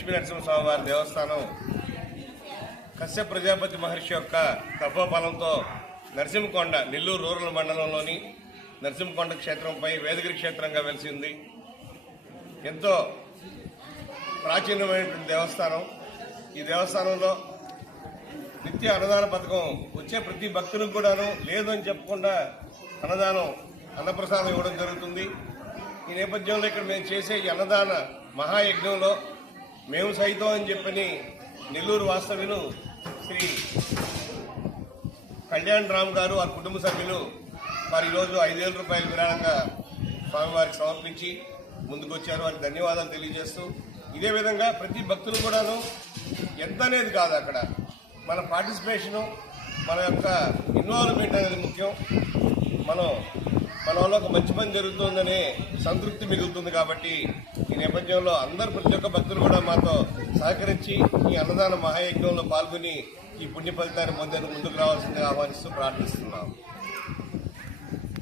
లక్ష్మీ నరసింహస్వామి వారి దేవస్థానం కశ్యప ప్రజాపతి మహర్షి యొక్క తపోబలంతో నరసింహకొండ నెల్లూరు రూరల్ మండలంలోని నరసింహకొండ క్షేత్రంపై వేదగిరి క్షేత్రంగా వెలిసింది ఎంతో ప్రాచీనమైనటువంటి దేవస్థానం. ఈ దేవస్థానంలో నిత్య అన్నదాన పథకం వచ్చే ప్రతి భక్తులకు కూడాను లేదని చెప్పకుండా అన్నదానం అన్నప్రసాదం ఇవ్వడం జరుగుతుంది. ఈ నేపథ్యంలో ఇక్కడ మేము చేసే ఈ అన్నదాన మహాయజ్ఞంలో మేము సైతం అని చెప్పని నెల్లూరు వాస్తవ్యులు శ్రీ కళ్యాణ్ రామ్ గారు వారి కుటుంబ సభ్యులు వారు ఈరోజు ఐదు వేల రూపాయల విరాళంగా స్వామివారికి సమర్పించి ముందుకు వచ్చారు వారికి ధన్యవాదాలు తెలియజేస్తూ ఇదే విధంగా ప్రతి భక్తులు కూడాను ఎంత అనేది కాదు అక్కడ. మన పార్టిసిపేషను మన యొక్క ఇన్వాల్వ్మెంట్ అనేది ముఖ్యం. మనం మన వల్ల ఒక మంచి పని జరుగుతుందనే సంతృప్తి మిగులుతుంది కాబట్టి ఈ నేపథ్యంలో అందరు ప్రతి ఒక్క భక్తులు కూడా మాతో సహకరించి ఈ అన్నదాన మహాయజ్ఞంలో పాల్గొని ఈ పుణ్య ఫలితాన్ని పొందేందుకు ముందుకు రావాల్సిందిగా ఆహ్వానిస్తూ ప్రార్థిస్తున్నాం.